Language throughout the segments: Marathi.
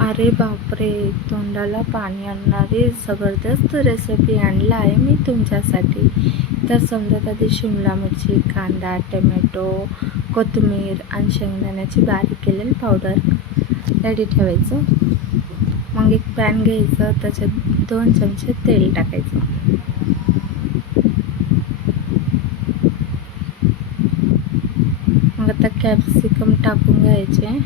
अरे बापरे, तोंडाला पाणी आणणारी जबरदस्त रेसिपी आणला आहे मी तुमच्यासाठी. तर समजा आधी शिमला मिरची, कांदा, टोमॅटो, कोथिंबीर आणि शेंगदाण्याची बारीक केलेली पावडर रेडी ठेवायचं. मग एक पॅन घ्यायचं, त्याच्यात 2 चमचे तेल टाकायचं. मग आता कॅप्सिकम टाकून घ्यायचे.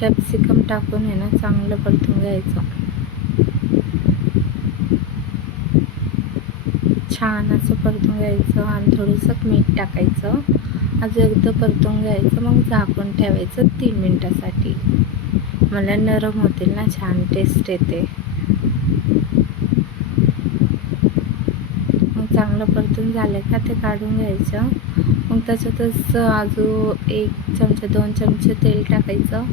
कॅप्सिकम टाकून आहे ना चांगलं परतून घ्यायचं. छान असं परतून घ्यायचं आणि थोडंसं मीठ टाकायचं. अजून एकदा परतून घ्यायचं. मग झाकून ठेवायचं 3 मिनटासाठी. मला नरम होतील ना, छान टेस्ट येते. मग चांगलं परतून झालं का ते काढून घ्यायचं. मग त्याच्यातच अजून 1 चमचा 2 चमचे तेल टाकायचं.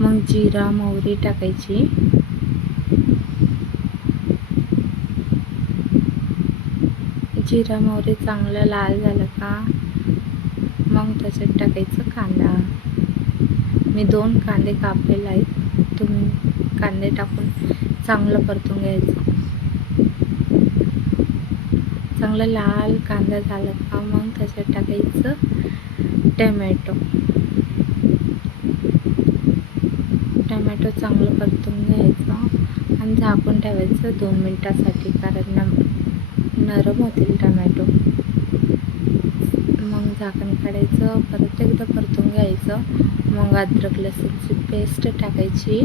मग जिरा मोहरी टाकायची. जिरा मोहरी चांगलं लाल झालं का मग त्याच्यात टाकायचं कांदा. मी 2 कांदे कापलेले आहेत. तुम्ही कांदे टाकून चांगलं परतून घ्यायचं. चांगला लाल कांदा झाला का मग त्याच्यात टाकायचं टोमॅटो. टोमॅटो चांगलं परतून घ्यायचं आणि झाकून ठेवायचं 2 मिनटासाठी, कारण नरम होतील टोमॅटो. मग झाकण काढायचं, परत एकदा परतून घ्यायचं. मग अद्रक लसूणची पेस्ट टाकायची.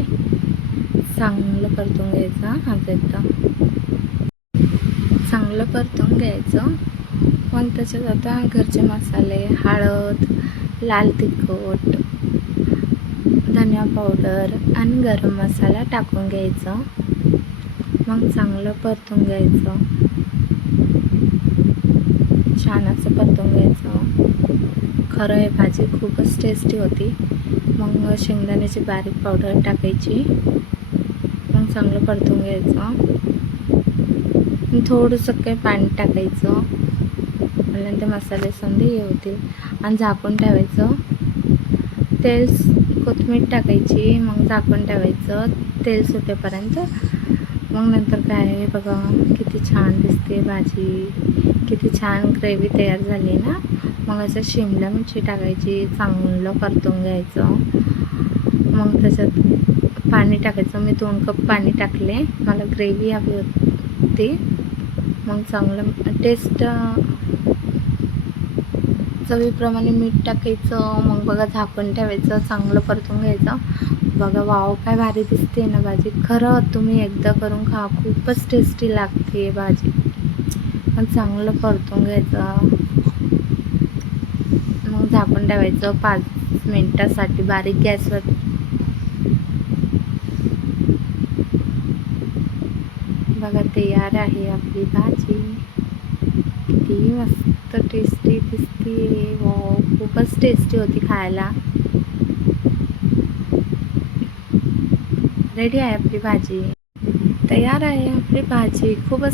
चांगलं परतून घ्यायचं. आज एकदा चांगलं परतून घ्यायचं. मग त्याच्यात आता घरचे मसाले, हळद, लाल तिखट, धनिया पावडर आणि गरम मसाला टाकून घ्यायचं. मग चांगलं परतून घ्यायचं. छान असं परतून घ्यायचं. खरं आहे, भाजी खूपच टेस्टी होती. मग शेंगदाण्याची बारीक पावडर टाकायची. मग चांगलं परतून घ्यायचं. थोडंसं काही पाणी टाकायचं. आणि ते मसाले समजे हे होतील आणि झाकून ठेवायचं. कोथिंबीर टाकायची. मग झाकून ठेवायचं तेल सुटेपर्यंत. मग नंतर काय आहे बघा, किती छान दिसते भाजी, किती छान ग्रेव्ही तयार झाली ना. मग असं शिमला मिरची टाकायची, चांगलं परतून घ्यायचं. मग त्याच्यात पाणी टाकायचं. मी 2 कप पाणी टाकले, मला ग्रेव्ही हवी होती. मग चांगलं टेस्ट चवीप्रमाणे मीठ टाकायचं. मग बघा झाकून ठेवायचं, चांगलं परतून घ्यायचं. बघा वाव, काय भारी दिसते ना भाजी. खरं तुम्ही एकदा करून खा, खूपच टेस्टी लागते भाजी. मग चांगलं परतून घ्यायचं. मग झाकून ठेवायचं 5 मिनटासाठी बारीक गॅसवर. बघा तयार आहे आपली भाजी. किती मस्त टेस्टी दिसते. वाव, खूपच टेस्टी होती खायला. रेडी आहे आपली भाजी. तयार आहे आपली भाजी. खूपच